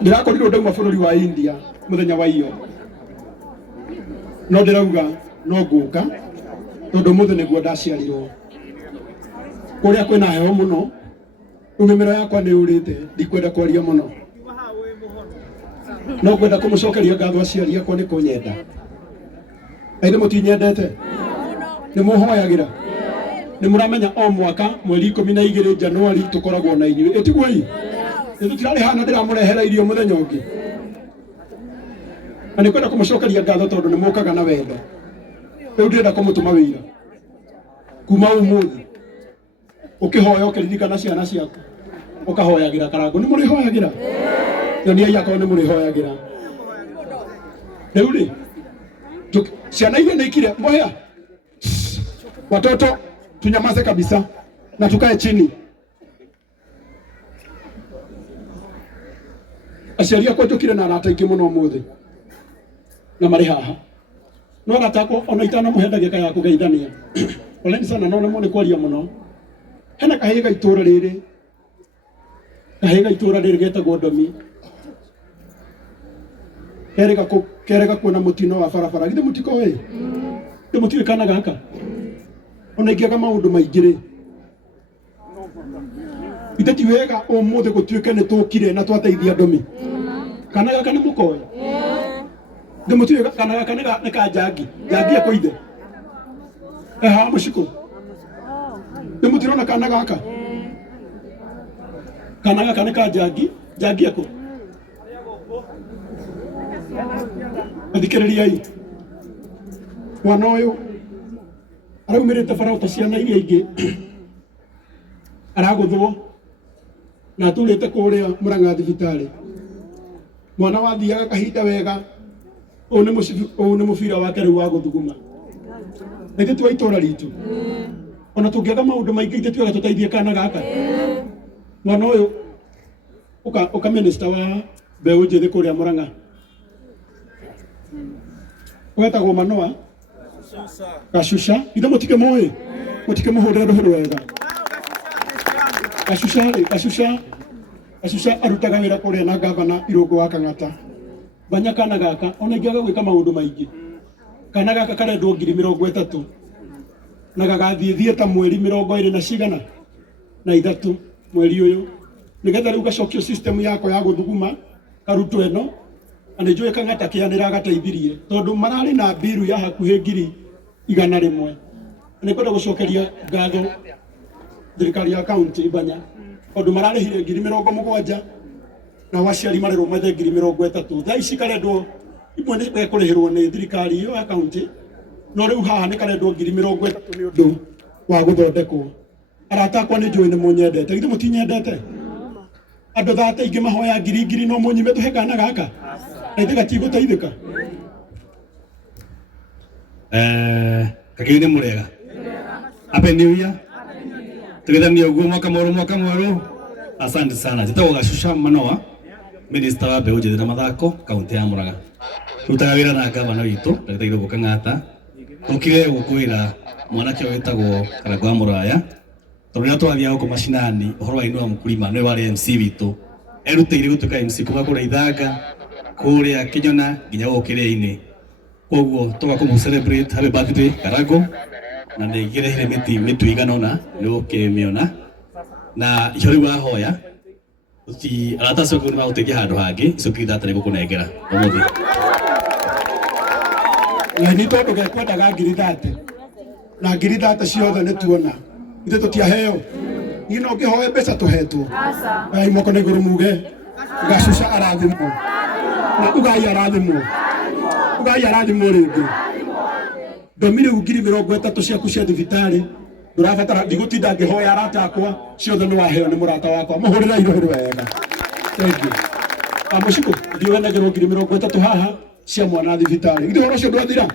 ndirakorirwo ndauma bũrũri wa India mũthenya wa iyo no ndirauga no ngũka tondũ mũthĩ nĩguo ndaciarirwo kũrĩa kwĩna heho mũno mĩmero yakwa nĩ ũrĩte ndikwenda kwaria mũno no kwenda kũmũcokeria ngatho aciari akwa nĩ kũnyenda aithe mũtinyendete nĩ mũhoyagĩra nĩ mũramenya o mwaka mweri 12 Januari tũkoragwo na inyuĩ ĩtiguo nĩ tũtirarĩ hana ndĩramũrehera irio mũthenya ũngĩ na nĩ kwenda kũmũcokeria ngatho tondũ nĩ mũkaga na wendo rĩu ndĩrenda kũmũtũma wĩra kuma ũmũthĩ ũkĩhoya ũkĩririkana ciana ciaku ũkahoyagĩra Karangu nĩ mũrĩhoyagĩra nyoniai akorwo nĩ mũrĩhoyagĩra rĩu rĩ ciana iria nĩ ikire moya watoto tunyamaze kabisa na tukae chini aciari akwa tukire na arata aingĩ mũno ũmũthĩ na marĩ haha no aratako ona itanamũhe ndagĩka ya kũgeithania oleni sana no nĩ kwaria mũno hena kahĩĩ ga itũũra rĩrĩ getagwo Ndomi kerega kuona mũtino wa barabara githĩ mũtikoĩ nĩ mũtiũĩ kana gaka ona ingĩaga maũndũ maingĩ rĩ ithe ti wega ũmũthĩ gũtuĩke nĩ tũkire na twateithia Ndomi kana gaka nĩ mũkoĩ nĩ mũtiũĩ kana gaka nĩ ka jangi akwa ithe ha mũciko nĩ mũtirona kana gaka nĩ ka jangi akwa athikĩrĩriai mwana ũyũ araumĩrĩte barauta ciana iria ingĩ aragũthwo na atũrĩte kũrĩa Mũrang'a thibitarĩ mwana wathiaga kahinda wega ũyũ nĩ mũbira wake rĩu wa gũthuguma na ithuĩ twa itũũra ritũ ona tũngĩaga maũndũ maingĩ ithuĩ tuoga tũteithie kana gaka mwana ũyũ ũka minister wa mbeũ njĩthĩ kũrĩa Mũrang'a wetagwo Manoa Gacusha ithe mũtikĩmũhũrĩre rũhĩ wega Gacusha arutaga wĩra kũrĩa na ngavana Irũngũ wa Kang'ata banya kana gaka ona ingĩaga gwĩka maũndũ maingĩ kana gaka karendwo 30,000 na gagathiĩ ta mweri 20 na ithatũ mweri ũyũ nĩgetha rĩu gacokio system yako ya gũthuguma karutwo ĩno na nĩ njũĩ Kang'ata kĩanĩra gateithirie tondũ mararĩ na biru ya hakuhĩ 100,000 nĩ kwenda gũcokeria ngatho thirikari ya kaunti banya tondũ mararĩhire 70,000 na waciari marĩrwo mathe 30,000 thaa ici karendwo imwe nĩ kũrĩhĩrwo nĩ thirikari iyo ya kaunti no rĩu haha nĩ karendwo 30,000 nĩ ũndũ wa gũthondekwo arata akwa nĩ njũĩ nĩ mũnyendete githĩ mũtinyendete andũ thate ingĩ mahoya ngiri no mũnyime tũhe kana gaka na ithe gatigũteithĩka kakĩu nĩ mũrega Happy New Year tũgethania ũguo mwaka mwerũ asante sana njĩtagwo Gacusha Manoa minister wa mbeũ njĩthĩ na mathako kaunti ya Mũrang'a rutaga wĩra na gavana witũ ndagĩtarĩ Irũngũ Kang'ata tũkire gũkwĩra mwanake ũyũ wĩtagwo Karangu Muraya tondũ rĩrĩa twathiaga gũkũ macinani ũhoro wa inua mũkulima nĩwe warĩ MC witũ erutĩire gũtuĩka MC kuma kũrĩa Ithanga kũrĩa Kĩnyona nginya gũkũ Kĩrĩa-inĩ koguo tũga kũmũ celebrate happy birthday Karangu na nĩ igĩrehire mĩtu igana ũna nĩ ũkĩmĩona na icio rĩu wahoya arata coku nĩ magũteithia handũ hangĩ icoki ithatũ nĩ gũkũnengera ũmũthĩ na nĩ tondũ gekwendaga 30,000 na 30,000 ciothe nĩ tuona ithe tũtiaheo niĩ no ngĩhoe mbeca tũhetwo ai moko na igũrũ muge Gacusha arathimwo na ugai arathimwo rĩngĩ Ndomi rĩu 30,000 ciaku cia thibitarĩ ndũrabatara ndigũtinda ngĩhoya arata akwa ciothe nĩ waheo nĩ mũrata wakwa mũhũrĩra irũhĩ wega thank you mũciko ndiũhenagerwo 30,000 haha cia mwana thibitarĩ githĩ ũhoro ũcio ndwathira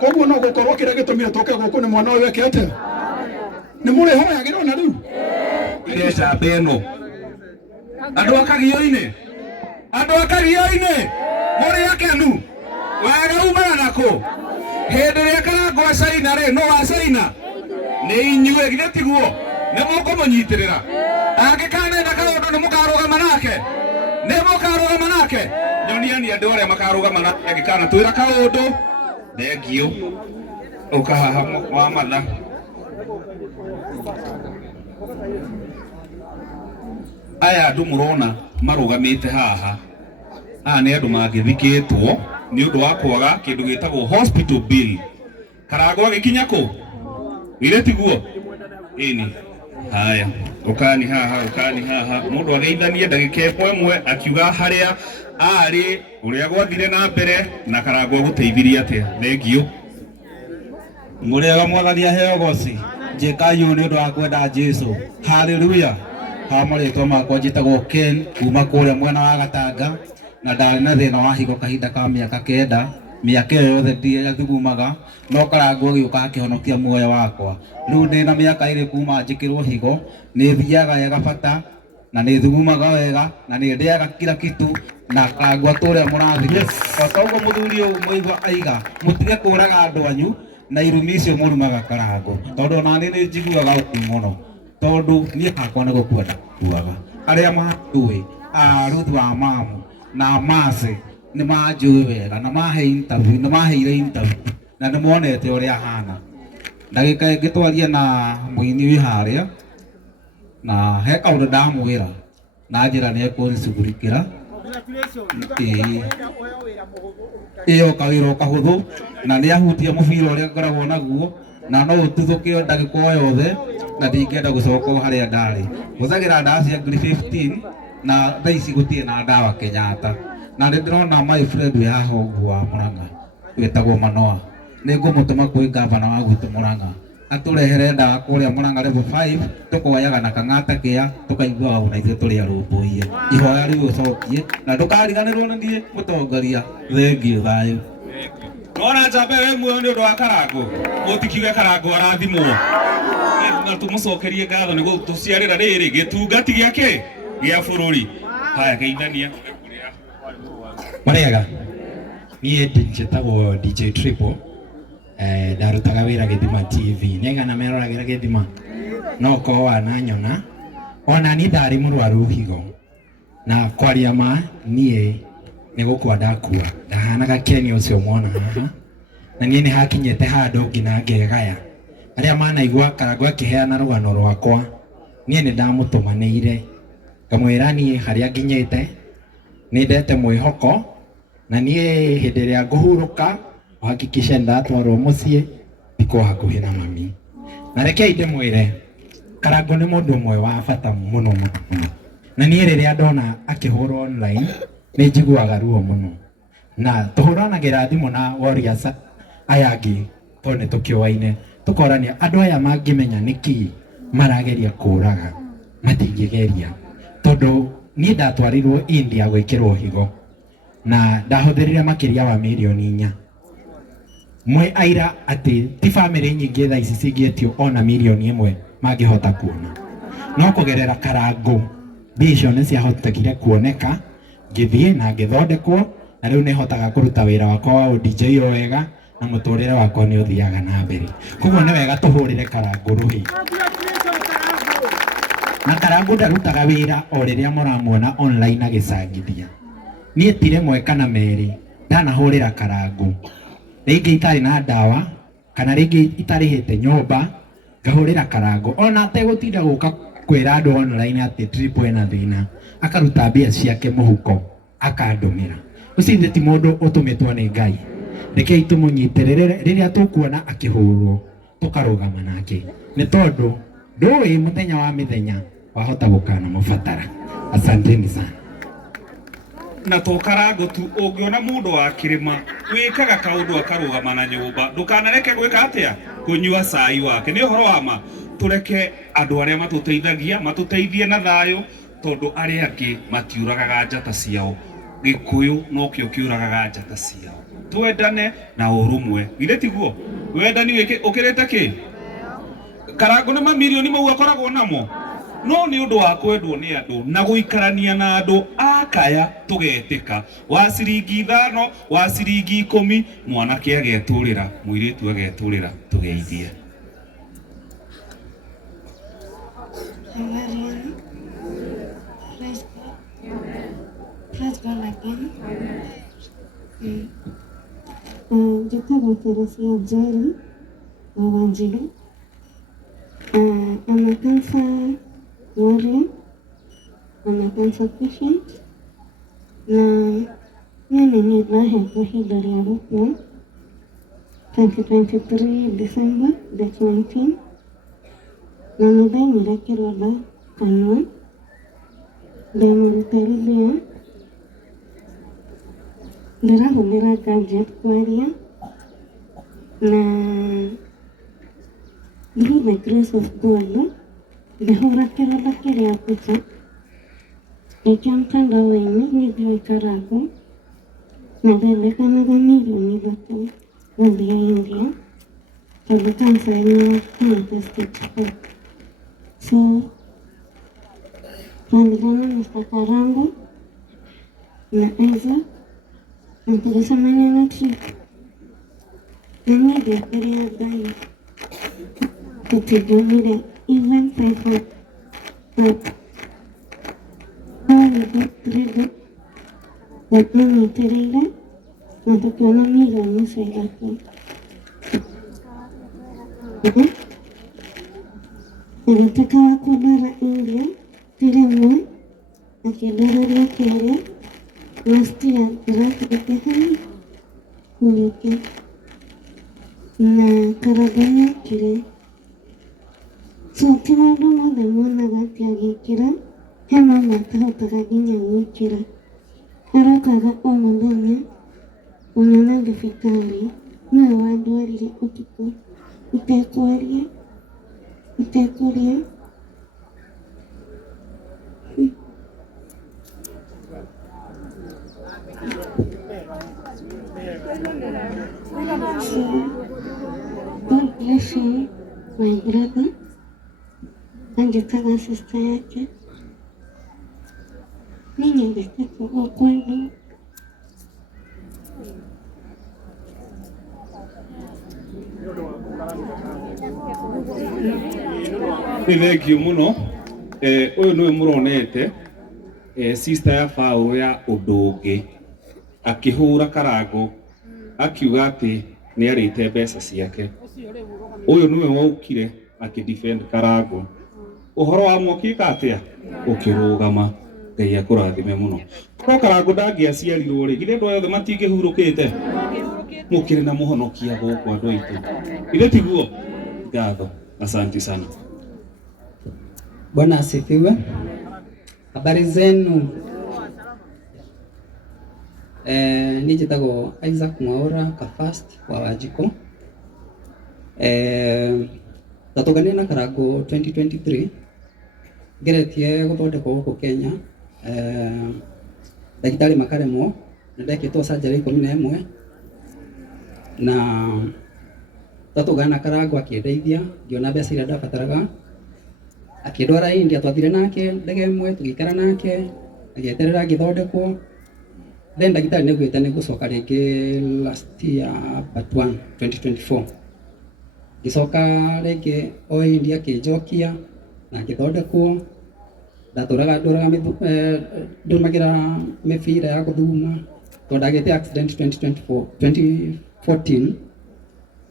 koguo no gũkorwo kĩrĩa gĩtũmire tũke gũkũ nĩ mwana ũyũ ekete nĩ mũrĩhoyagĩra ona rĩu ireca mbeno andũ akagio-inĩ mũrĩ akenu wega umana nako hĩndĩ ĩrĩa Karangu acaina rĩ no wacaina nĩ inyuĩ githĩ tiguo nĩ mũkũmũnyitĩrĩra angĩkanenda kaũndũ nĩ mũkarũgama nake Nemo karugama nake. Nyonia andu aria makarugama nake agikana twira kaundu. Thengio. Ukahaha wa matha. Aya andu murona marugamite haha. Nĩ andũ mangĩthikĩtwo nĩ ũndũ wa kwaga kĩndũ gĩtagwo hospital bill. Karangu agĩkinya kũ? Wĩre tiguo? Ĩni. Haya, ukani haha. Mũndũ ageithanie ndagĩka ĩmwe akiuga harĩa arĩ ũrĩa gwathire na mbere na Karangu agũteithirie atĩa. Thengio. Mũrĩega Mwathani aheo goci. Njĩkai ũũ nĩ ũndũ wa kwenda Jesũ. Hallelujah. Marĩtwa makwa njĩtagwo Ken kuma kũrĩa mwena wa Gatanga. Na ndarĩ na thĩna wa higo kahinda ka mĩaka 9. Mĩaka ĩyo yothe ndiathugumaga, no Karangu agĩũka akĩhonokia muoyo wakwa. Rĩu ndĩna mĩaka 2 kuma njĩkĩrwo higo, nĩ thiaga wega bata na nĩ thugumaga wega na nĩ ndĩaga kila kitu na Karangu atũre mũrathime. Otoguo mũthuri ũyũ mũigua aiga mũtige kũraga andũ anyu na irumi icio mũrumaga Karangu, tondũ ona niĩ nĩ njiguaga ũkui mũno, tondũ niĩ hakwa nĩ gũkwenda kuaga. Arĩa matũĩ Ruth wa mamu na Mase nĩ manjũĩ wega na mahe interview, nĩ maheire interview na nĩ monete ũrĩa hana. Ndagĩka ngĩtwaria na mũini wĩ harĩa na he kaũndũ ndamwĩra na njĩra nĩ ekũnĩcugurikĩra. Ĩyo kawĩra kahũthũ na nĩ ahutia mũbira ũrĩa ngoragwo naguo na no ũtuthũke ndagĩka o yothe na ndingĩenda gũcoka harĩa ndarĩ. Hũthagĩra ndawa cia ngiri 15 na thaa ici gũtirĩ na ndawa Kenyatta. Na nĩ ndĩrona my friend wĩ haha ũguo wa Murang'a wĩtagwo Manoa, nĩ ngũmũtũma kwĩ ngavana wa gwitũ Murang'a atũrehere ndawa kũrĩa Murang'a level 5, tũkoyaga na kang'ata kĩa tũkaiguaga ona ithuĩ tũrĩ arũmbũiye. Ihoya rĩu ũcokie na ndũkariganĩrwo na niĩ mũtongoria. Thengio, thayũ. Nona njamba we muoyo nĩ ũndũ wa Karangu. Mũtikiuge Karangu arathimwo. Na tũmũcokerie ngatho nĩguo tũciarĩra rĩrĩ gĩtungati gĩake gĩa bũrũri. Haya, geithania. Marega. Niĩ njĩtagwo DJ Triple. Ndarutaga wĩra Gĩthima TV. Nĩgana meroragĩra Gĩthima. No ko wananyona. Ona niĩ ndarĩ mũrwaru higo. Na kwaria ma niĩ nĩ gũkua ndakua. Ndahanaga Kenya ũcio mwona haha. Na niĩ nĩ hakinyĩte handũ nginya ngegaya. Arĩa manaigua Karangu akĩheana rũgano rwakwa. Niĩ nĩ ndamũtũmanĩire. Ngamwĩra niĩ harĩa nginyĩte nĩ ndete mwĩhoko na niĩ hĩndĩ ĩrĩa ngũhurũka hakikisha ndatwarwo mũciĩ ndiko hakuhĩ na mami. Na rekei ndĩmwĩre Karangu nĩ mũndũ ũmwe wa bata mũno mũno. Na niĩ rĩrĩa ndona akĩhũrwo online nĩ njiguaga ruo mũno. Na tũhũranagĩra thimũ na warriors aya angĩ tondũ nĩ tũkĩoaine. Tũkorania andũ aya mangĩmenya nĩkĩ marageria kũraga matingĩgeria. Tondũ niĩ ndatwarirwo India gwĩkĩrwo higo na ndahũthĩrire makĩria wa milioni 4. Mwe aira atĩ ti bamĩrĩ nyingĩ thaa ici cingĩtio ona milioni 1 mangĩhota kuona. No kũgerera Karangu mbia icio nĩ ciahotekire kuoneka, ngĩthiĩ na ngĩthondekwo na rĩu nĩ hotaga kũruta wĩra wakwa wa DJ o wega na mũtũrĩre wakwa nĩ ũthiaga na mbere. Koguo nĩ wega tũhũrĩre Karangu rũhĩ. Na Karangu ndarutaga wĩra o rĩrĩa mũramuona online agĩcangithia. Niĩ ti rĩmwe kana merĩ ndanahũrĩra Karangu. Rĩngĩ itarĩ na ndawa kana rĩngĩ itarĩhĩte nyũmba ngahũrĩra Karangu. Ona ategũtinda gũka kwĩra andũ online atĩ Triple ena thĩna, akaruta mbia ciake mũhuko akandũmĩra. Ũcio ti mũndũ ũtũmĩtwo nĩ Ngai. Rekei tũmũnyitĩrĩre rĩrĩa tũkuona akĩhũrwo tũkarũgama nake. Nĩ tondũ ndũĩ mũthenya wa mĩthenya wahota gũkana mũbatara. Asanteni sana. Na to Karangu tu ũngĩona mũndũ wa kĩrĩma wĩkaga kaũndũ akarũgama na nyũmba, ndũkanareke gwĩka atĩa kũnyua cai wake. Nĩ ũhoro wa ma, tũreke andũ arĩa matũteithagia matũteithie na thayũ, tondũ arĩa angĩ matiũragaga njata ciao. Gĩkũyũ no kĩo kĩũragaga njata ciao. Twendane na ũrũmwe. Githĩ tiguo? Wendani ũkĩrĩte kĩ? Karangu nĩ mamirioni mau akoragwo namo. No nĩ ũndũ wa kwendwo nĩ andũ na gũikarania na andũ akaya tũgetĩka. Wa ciringi 5, wa ciringi 10, mwanake agetũrĩra, mũirĩtu agetũrĩra, tũgeithie. Praise God again. Njĩtagwo Teresia Njeri wa Wanjiru. I'm a cancer warrior. I'm a cancer patient. Na mimi nilihetwo ihinda rĩa gũkua 2023 December the 19th. Na nĩndaumire kĩronda kanua. Ndamũrutarithia. Ndĩrahũthĩra gadget kwaria. Na through the grace of God, ngĩhũra kĩronda kĩrĩa kuta. Nĩkĩo mtandao-inĩ nĩguo Karangu na ndendekanaga milioni 3 gũthiĩ India tondũ cancer ĩno ĩnyite stage 4. So twathigana Mr. Karangu na Isaac na tũgĩcemania na trip. Na niĩ ngĩũkĩria Ngai tũtingĩonire even 5 but we got through that nĩnyitĩrĩire na tũkĩona milioni icio 3. Agĩtuĩka wa kũndwara India ti rĩmwe, akĩndwararia kerĩ na still ndĩratigĩte hanini hurũke. Na Karangu nĩokire. So ti maũndũ mothe monaga atĩ agĩkĩra, he mamwe atahotaga nginya gwĩkĩra. Arokaga o mũthenya kunyona thibitarĩ, nĩwe wandwarire ũtukũ itekwaria, itekũrĩa. So God bless you, my brother. Angĩtaga sister yake. Ninyendete kuwa kwenu. Thank you muno. Uyu niwe muronete sister ya Waow ya Udungi akihura Karangu akiuga ati ni arite mbeca ciake. Uyu niwe waukire akidefend Karangu. Uhoro wa mwokika atia ukirugama. Ngai akũrathime mũno. Ko Karangu ndangĩaciarirwo rĩ, githĩ andũ othe matingĩhurũkĩte? Mũkĩrĩ na mũhonokia gũkũ andũ aitũ. Githĩ tiguo? Ngatho. Asante sana. Bwana asifiwe. Habari zenu? Nijitagwo Isaac Mwaura ka first wa Wajiko. Tatũganire na Karangu 2023. Ngeretie gũthondekwo gũkũ Kenya. Ndagĩtarĩ makaremwo na ndekĩtwo surgery 11 na tatũgana Karangu akĩndeithia, ngĩona mbeca iria ndabataraga. Akĩndwara India, twathire nake ndege ĩmwe tũgĩikara nake, agĩeterera ngĩthondekwo. Then ndagĩtarĩ nĩaugĩte nĩngũcoka rĩngĩ last year but 2024. Ngĩcoka rĩngĩ o India akĩnjokia na ngĩthondekwo. Ndatũraga ndũmagĩra mĩbira ya gũthuma tondũ ndagĩte accident 2014.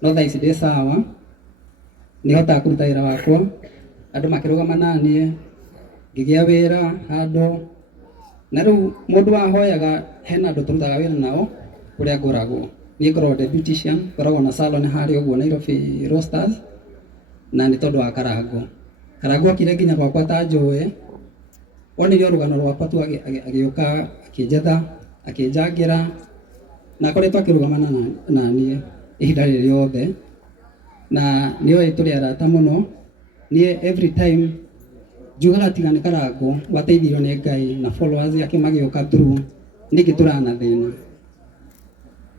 No thaa ici ndĩ sawa, nĩhotaga kũruta wĩra wakwa, andũ makĩrũgama naniĩ, ngĩgĩa wĩra handũ. Na rĩu mũndũ wahoyaga, hena andũ tũrutaga wĩra nao kũrĩa ngoragwo. Niĩ ngoragwo ndĩ beautician, ngoragwo na salon harĩa ũguo Nairobi Roasters, na nĩ tondũ wa Karangu. Karangu akire nginya gwakwa ta njũĩ. Onire rũgano rwakwa tu agĩũka akĩnjetha, akĩnjangĩra na akoretwo akĩrũgama na niĩ ihinda rĩrĩ rĩothe. Na nĩoĩ tũrĩ arata mũno. Niĩ every time njugaga tiga nĩ Karangu wateithirio nĩ Ngai na followers yake magĩũka through, ningĩ tũrana na thĩna.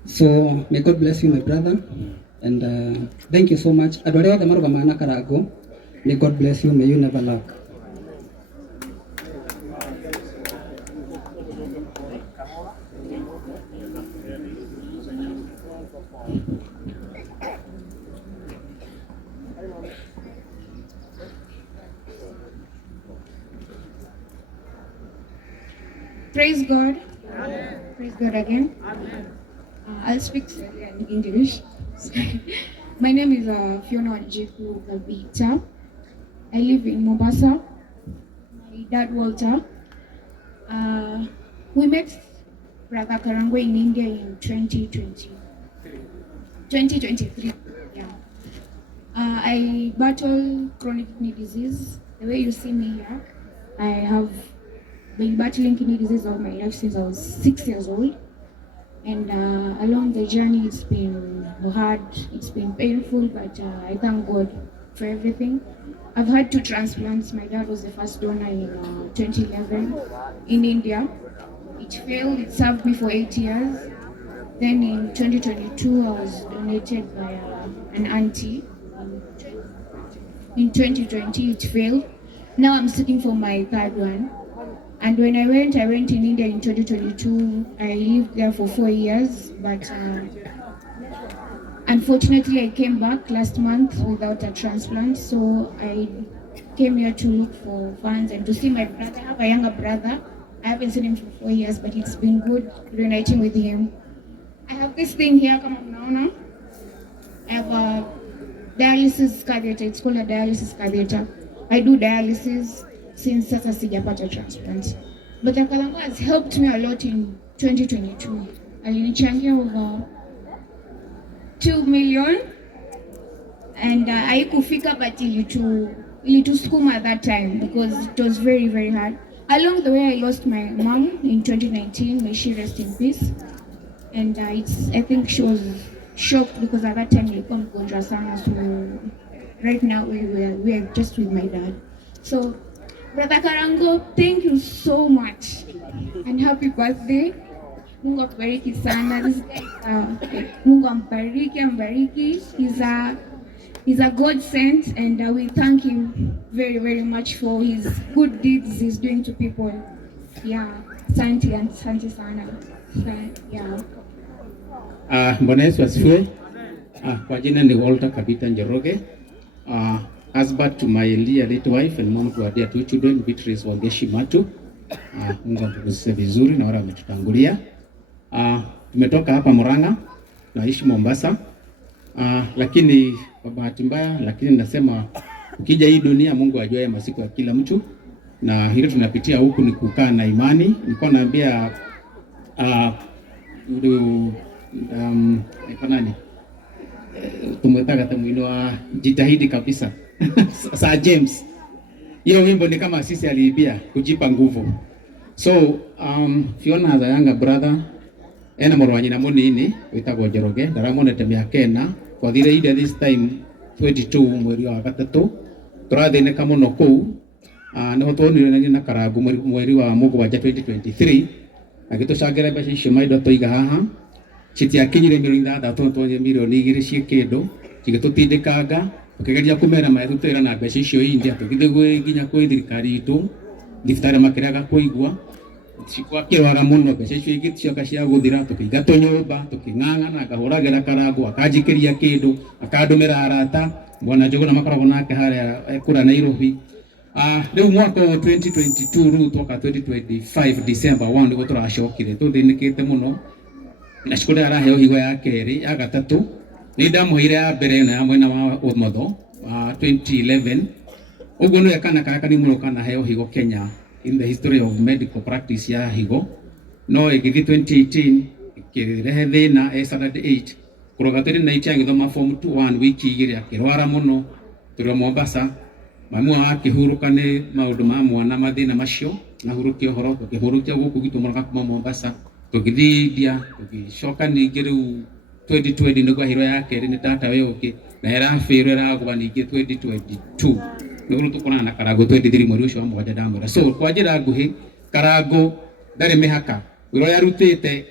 So may God bless you my brother and thank you so much. Andũ arĩa othe marũgamaga na Karangu, may God bless you, may you never lack. Praise God. Praise God again. I'll speak in English. My name is Fiona Wanjiku Gabita. I live in Mombasa. My dad Walter. We met Brother Karangu in India in 2023. Yeah. I battle chronic kidney disease. The way you see me here, I have been battling kidney disease all my life since I was 6 years old. And along the journey, it's been hard, it's been painful, but I thank God for everything. I've had 2 transplants. My dad was the first donor in 2011 in India. It failed, it served me for 8 years. Then in 2022, I was donated by an auntie. In 2020, it failed. Now I'm seeking for my 3rd one. And when I went in India in 2022. I lived there for 4 years, but unfortunately I came back last month without a transplant. So I came here to look for funds and to see my brother. I have a younger brother. I haven't seen him for 4 years, but it's been good reuniting with him. I have this thing here, kama unaona. I have a dialysis catheter. It's called a dialysis catheter. I do dialysis since sasa sijapata transplant. But the Karangu has helped me a lot in 2022. Alinichangia over 2 million and haikufika but ilitusukuma at that time because it was very, very hard. Along the way I lost my mom in 2019. May she rest in peace. And I think she was shocked because at that time nilikuwa mgonjwa sana. So right now we are just with my dad. So Brother Karangu, thank you so much and happy birthday. Mungu akubariki sana. This guy, Mungu ambariki. He's a God sent, and we thank him very, very much for his good deeds he's doing to people. Yeah, asante sana. Yeah. Bwana Yesu asifiwe. Kwa jina ni Walter Kabita Njoroge. Husband to my late wife and mom to our dear 2 children, Beatrice Wangeshi Matu. Mungu amtukuze vizuri na wale wametutangulia. Tumetoka hapa Murang'a, naishi Mombasa. Lakini kwa bahati mbaya, lakini nasema ukija hii dunia Mungu ajua masiku ya kila mtu, na hilo tunapitia huku ni kukaa na imani. Nilikuwa naambia nani tumwetaka tamuino wa jitahidi kabisa Sir James. Hiyo wimbo ni kama sisi aliibia kujipa nguvu. So Fiona has a younger brother ena morwanyi na munini witagwo Njoroge ndaramonete miaka 4 kwa thire ide this time 22 mweri wa 3 turathĩnĩka mũno kũu. Nĩho tuonire na Karangu mweri wa Mũgwanja 2023 agĩtũcangĩra mbeca icio maindo tũiga haha citiakinyire milioni 2 cia kĩndũ cigĩtũtindĩkanga ũkĩgeria kũmera maĩtutĩra na mbeca icio India tũgĩthĩ nginya kwĩ thirikari itũ thibitarĩ makĩrega kũigua cikwakĩrwaga mũno mbeca icio igĩcioka cia gũthira tũkĩiga tũnyũmba tũkĩng'ang'ana ngahũragĩra Karangu akanjĩkĩria kĩndũ akandũmĩra arata Bwana Njũgũna makoragwo nake harĩa kũra Nairobi. Rĩu mwaka wa 2022 rĩu twoka 2025 December 1 nĩguo tũracokire tũthĩnĩkĩte mũno na cukuru araheo higo ya kerĩ ya gatatũ nĩ ndamũheire ya mbere ĩno ya mwena wa ũmotho 2011 ũguo nĩwe kana karĩa kanini mũno kanaheo higo Kenya in the history of medical practice ya higo. No ĩgĩthiĩ 2018 ĩkĩrehe thĩna standard 8 kũroga 2019 agĩthoma form 1 wiki igĩrĩ akĩrwara mũno tũrĩ Mombasa. Mami wao akĩhurũka nĩ maũndũ ma mwana mathĩna macio na hurũkia ũhoro tũkĩhurũkia gũkũ gwitũ Mũrang'a kuma Mombasa tũgĩthiĩ India tũgĩcoka ningĩ rĩu 2020 nĩguo hiro ya kerĩ nĩ tata we ũngĩ na ĩrabĩrwo ĩragũa ningĩ 2022 nĩguo tũkorana na Karangu 23 mweri ũcio wa mũgwanja ndamwĩra. So kwa njĩra nguhĩ Karangu ndarĩ mĩhaka wĩra ũrĩa arutĩte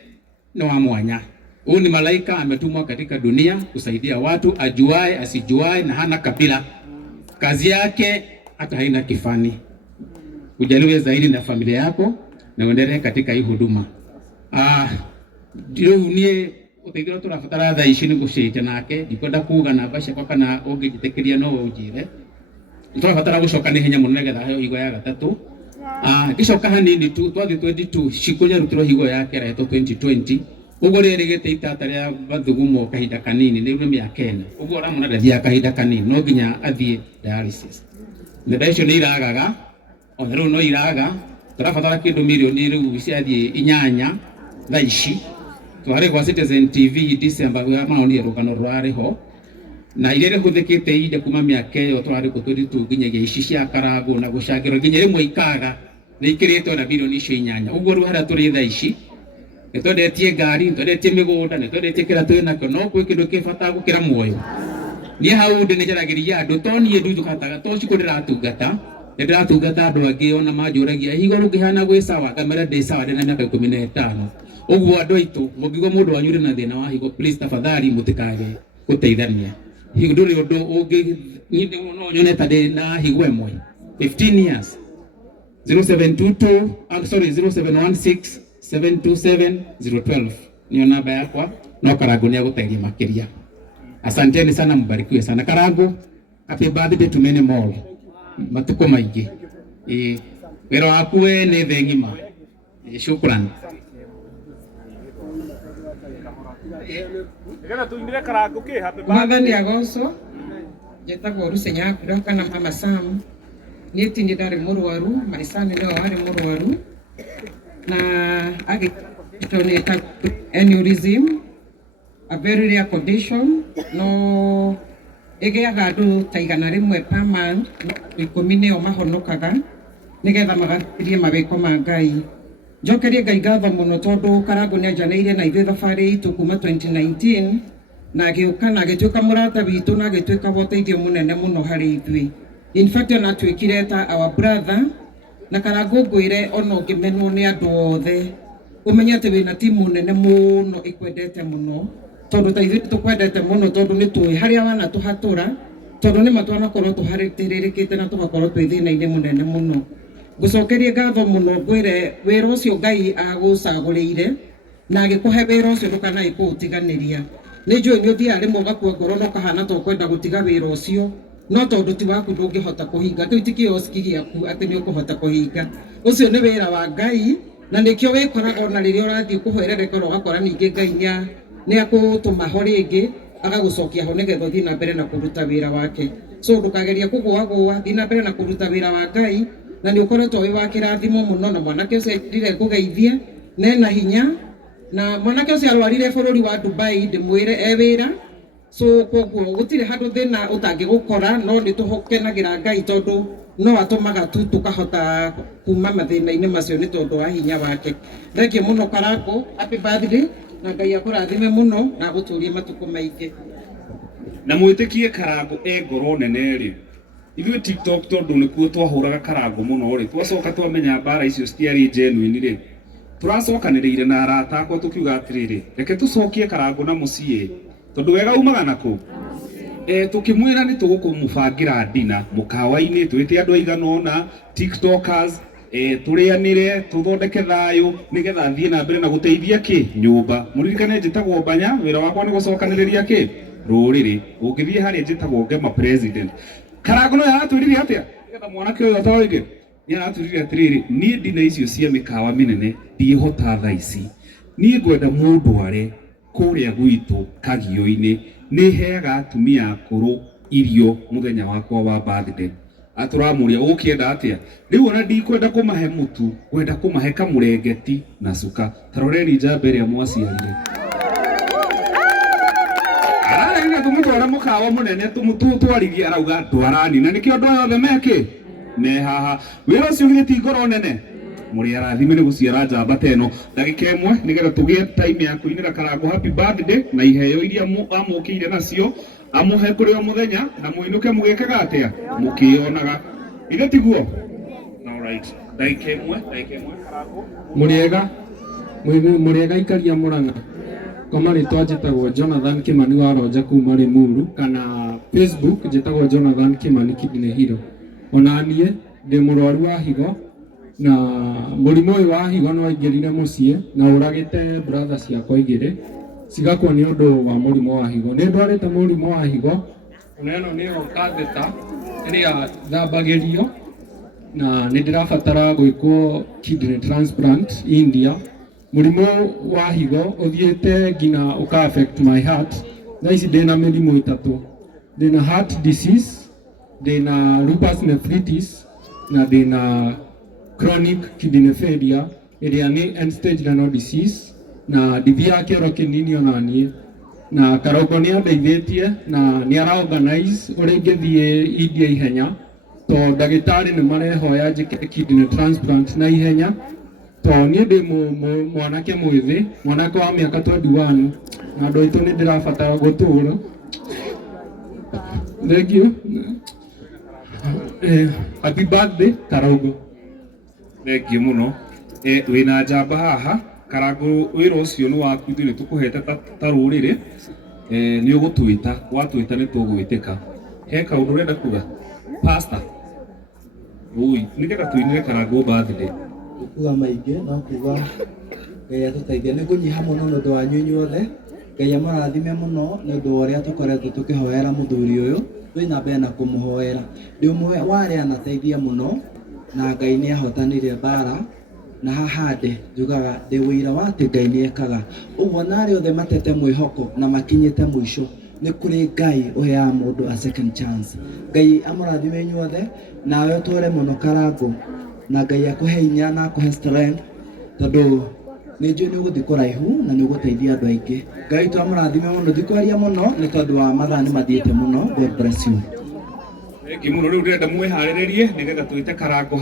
nĩ wa mwanya. Huyu ni malaika ametumwa katika dunia kusaidia watu, ajuae asijuae na hana kabila. Kazi yake hata haina kifani. Ujaliwe zaidi na familia yako na uendelee katika hii huduma. Ndio nie utegira turafatara thaa ici nĩ gũcenjia nake ndikwenda kuga na mbaca kwa kana ũngĩjĩtĩkĩria no ũnjĩre. Turafatara gũcoka nĩ hinya mũno nĩgetha heo higo ya gatatũ gicoka hanini tu twathi 22 cikunya rutiro higo yake reto 2020 ugo riri gite itata ria bathugumo kahinda kanini ni miaka 4 ugo ramuna ndathia kahinda kanini no nginya athie dialysis ndecio ni iragaga ona riu no iraga turabatara kindu milioni riu ciathie inyanya thaici twari kwa Citizen TV December maonire rugano rwariho na ile huthikite inde kuma miaka iyo twari ku 22 nginyagia ici cia Karangu na gucangirwo nginya rimwe ikaga ni ikiritwo na milioni icio inyanya uguo riu haria turi thaici nitwendetie ngari nitwendetie migunda nitwendetie kira twi nakio no kwi kindu kibata gukira muoyo nie hau ndi nijaragiria andu to nie ndujukataga to ciku ndiratungata ndiratungata andu angi ona manjuragia higo rungihana gwi sawa kamera ndi sawa ndina miaka 15 uguo andu aitu mugigo mundu wanyu na thina wa higo please tafadhali mutikage guteithania higo nduri undu ungi no nyoneta ndi na higo emwe 15 years 0722 0716 727 niyo namba yakwa no Karangu ni aguteiria makiria. Asanteni sana, mbarikiwe sana. Karangu, happy birthday to many more. Matuko maingi. Wero waku we ni thĩ ng'ima. Shukran. Mwathani agoco njĩtagwo Rusenya Kũrĩa kana Mama Sam. Niĩ ti ndarĩ mũrwaru, maicani nĩwe warĩ mũrwaru na agĩtoneta aneurysm, a very rare condition, no ĩgĩaga andũ ta 100 per month, 10 nĩo mahonokaga nĩgetha magatirie mawĩko ma Ngai. Njokerie Ngai ngatho mũno tondũ Karangu nĩanjanĩire na ithuĩ thabarĩ itũ kuma 2019 na agĩũka na agĩtuĩka mũrata witũ na agĩtuĩka ũteithio mũnene mũno harĩ ithuĩ. In fact ona twĩkire ta our brother na Karangu ngwĩre ona ũngĩmenwo nĩ andũ othe ũmenye atĩ wĩna timu nene mũno ĩkwendete mũno tondũ ta ithuĩ tũkwendete mũno tondũ nĩ tũĩ harĩa wana tũhatũra tondũ nĩ matwanakorwo tũharĩrĩkĩte na tũgakorwo twĩ thĩna-inĩ mũnene mũno. Ngũcokerie ngatho mũno ngwĩre wĩra ũcio Ngai agũcagũrĩire na agĩkũhe wĩra ũcio ndũkanae kũũtiganĩria. Nĩ njũĩ nĩ ũthiaga rĩmwe ũgakua ngoro na ũkahana ta ũkwenda gũtiga wĩra ũcio no tondũ ti waku ndũngĩhota kũhinga, kĩu ti kĩoski gĩaku atĩ nĩ ũkũhota kũhinga. Ũcio nĩ wĩra wa Ngai na nĩkĩo wĩkoraga ona rĩrĩa ũrathiĩ kũhwerereka ũgakora ningĩ Ngai nĩ agũtũma ho rĩngĩ agagũcokia ho nĩgetha ũthiĩ na mbere na kũruta wĩra wake. So ndũkageria kũgũagũa, thiĩ na mbere na kũruta wĩra wa Ngai na nĩ ũkoretwo wĩ wa kĩrathimo mũno na mwanake ũcio endirire kũgeithie na ena hinya na mwanake ũcio arwarire bũrũri wa Dubai ndĩmwĩre e wĩra. So koguo gũtirĩ handũ thĩna ũtangĩgũkora no nĩ tũkenagĩra Ngai tondũ no atũmaga tu tũkahota kuma mathĩna-inĩ macio nĩ tondũ wa hinya wake. Thengiũ mũno Karangu, happy birthday na Ngai akũrathime mũno na agũtũrie matukũ maingĩ. Na mwĩtĩkie Karangu ngoro nene rĩ ithuĩ TikTok tondũ nĩkuo twahũraga Karangu mũno rĩ twacoka twamenya mbara icio citiarĩ genuine rĩ tũracokanĩrĩire na arata akwa tũkiuga atĩrĩrĩ reke tũcokie Karangu na mũciĩ tondũ wega umaga nako tukimwira ni tugũkũmũbangira ndina mũkawa-inĩ twĩte andũ aigana ũna tiktokers tũrĩanĩre tũthondeke thayũ nĩgetha athiĩ na mbere na gũteithia kĩ nyũmba. Mũririkane njĩtagwo Mbanya, wĩra wakwa nĩ gũcokanĩrĩria kĩ rũrĩrĩ. Ũngĩthiĩ harĩa njĩtagwo Ngema president. Karangu no yaratwĩrire atĩa nĩgetha mwanake ũyũ atoĩge nĩ aratwĩrire atĩrĩrĩ niĩ ndina icio cia mĩkawa mĩnene ndiĩhota thaa ici niĩ ngwenda mũndũ are kũrĩa gwitũ Kagiũ-inĩ nĩ heaga atumia akũrũ irio mũthenya wakwa wa birthday. Atũramũria ũkĩenda atĩa rĩu ona ndikwenda kũmahe mũtu kwenda kũmahe kamũrengeti na cuka. Taroreni njamba ĩrĩa mwaciarire ararĩire tũmũtwara mũkawa mũnene tũmũtwarithie arauga ndwarani na nĩkĩo andũ othe mekĩ me haha. Wĩra ũcio githĩ ti ngoro nene mũrĩ arathime nĩ gũciara njamba teno. Ndagĩka ĩmwe nĩgetha tũgĩe time ya kũinĩra Karangu happy birthday na iheo iria amũkĩire nacio amũhe kũrĩ o mũthenya na mũinũke mũgĩkaga atĩa mũkĩonaga ithe tiguo. Alright, ndagĩka ĩmwe Karangu mũrĩega ikaria Mũrang'a koma rĩtwa njĩtagwo Jonathan Kimani wa Ronja kuma Limuru kana Facebook njĩtagwo Jonathan Kimani Kidney Hero. Ona niĩ ndĩ mũrwaru wa higo na mũrimũ ũyũ wa higo no aingĩrire mũciĩ na ũragĩte brother ciakwa igĩrĩ cigakua nĩ ũndũ wa mũrimũ wa higo. Nĩ ndwarĩte mũrimũ wa higo na ĩno nĩyo catheter ĩrĩa thambagĩrio na nä ndä rabatara gwä kwo kidney transplant India. Mũrimũ wa higo ũthiĩte nginya ũka affect my heart. Thaa ici ndĩna mĩrimũ ĩtatũ. Ndĩna heart disease, ndĩna lupus nephritis, na ndĩna chronic kidney failure ĩrĩa nĩ end stage renal disease, na ndithi ya kĩoro kĩnini ona niĩ. Na Karangu nĩ andeithĩtie na nĩ araorganize ũrĩa ingĩthiĩ India ihenya, to ndagĩtarĩ nĩ marehoya njĩke kidney transplant na ihenya. To niĩ ndĩ mwanake mwĩthĩ, mwanake wa mĩaka 21, na andũ aitũ nĩ ndĩrabatara gũtũũra. Thank you. Happy birthday Karangu. Thank you muno. Wĩna njamba haha. Karangu wĩra ũcio nĩ waku, ithuĩ nĩ tũkũhete ta rũrĩrĩ. Nĩ ũgũtwĩta, watwĩta nĩ tũgwĩtĩka. He kaũndũ ũrenda kuga? Pastor. Ui, nĩgetha tũinĩre Karangu birthday. Kuga maingĩ no kuga Ngai atũteithie nĩ kũnyiha mũno nĩ ũndũ wanyu inyuothe. Ngai amũrathime mũno nĩ ũndũ wa ũrĩa tũkoretwo tũkĩhoera mũthuri ũyũ. Twĩna mbere na kũmũhoera. Ndĩ ũmwe wa arĩa anateithia mũno na Ngai nĩ ahotanire mbara. Na haha ndĩ njugaga ndĩ wĩira wa atĩ Ngai nĩ ekaga. Ũguo na arĩa othe matete mwĩhoko na makinyĩte mũico, nĩ kũrĩ Ngai ũheaga mũndũ a second chance. Ngai amũrathime inyuothe, nawe ũtũũre mũno Karangu, na Ngai akũhe hinya na akũhe strength, tondũ nĩ njũĩ nĩ ũgũthiĩ kũraihu na nĩ ũgũteithia andũ aingĩ. Ngai tu amũrathime mũno, ndikwaria mũno nĩ tondũ wa mathaa nĩ mathiĩte mũno. God bless you. Thank you muno. Rĩu ndĩrenda mwĩharĩrĩrie nĩgetha twĩte Karangu.